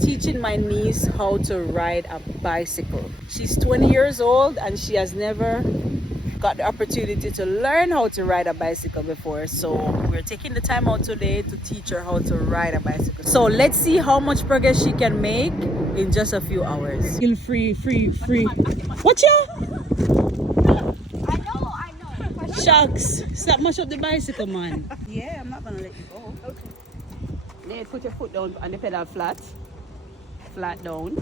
teaching my niece how to ride a bicycle. She's 20 years old and she has never got the opportunity to learn how to ride a bicycle before. So we're taking the time out today to teach her how to ride a bicycle. So let's see how much progress she can make in just a few hours. Free. Watch out! I know. Shucks, stop much up the bicycle, man. Yeah, I'm not gonna let you go. Okay. Then put your foot down on the pedal flat down.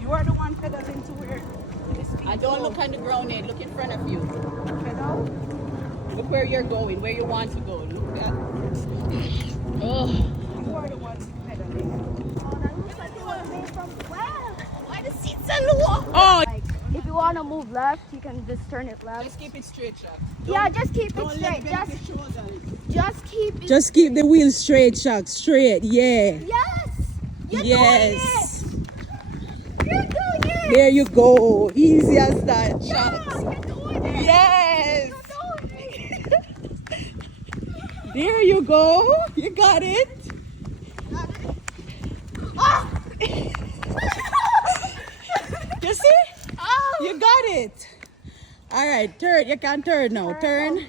You are the one pedaling to where the speed. I don't look on the ground yet. Look in front of you. Pedal. Look where you're going, where you want to go. Look at. Oh. You are the one pedaling. Oh, that looks like you want to move from why the seats are low. Oh. Like, if you want to move left, you can just turn it left. Just keep it straight, Chuck. Yeah, just keep it straight. Just keep the wheel straight, Chuck. Straight, yeah. Yes. You're Yes. doing it. You're doing it. There you go. Easy as that, Chuck. Yeah, you're doing it. Yes. You're doing it. There you go. You got it. Oh. You see? Oh. You got it. All right, turn. You can turn now. Turn.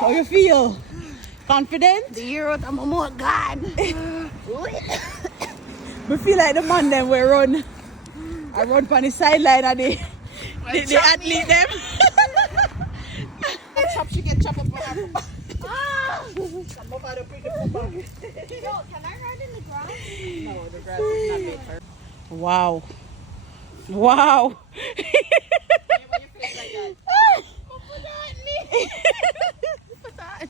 How you feel? Confident? The year of the more God. We feel like the man them we run. I run on the sideline and the athlete them. She get chop up. Yo, can I ride in the grass? No, the grass is not made for. Wow.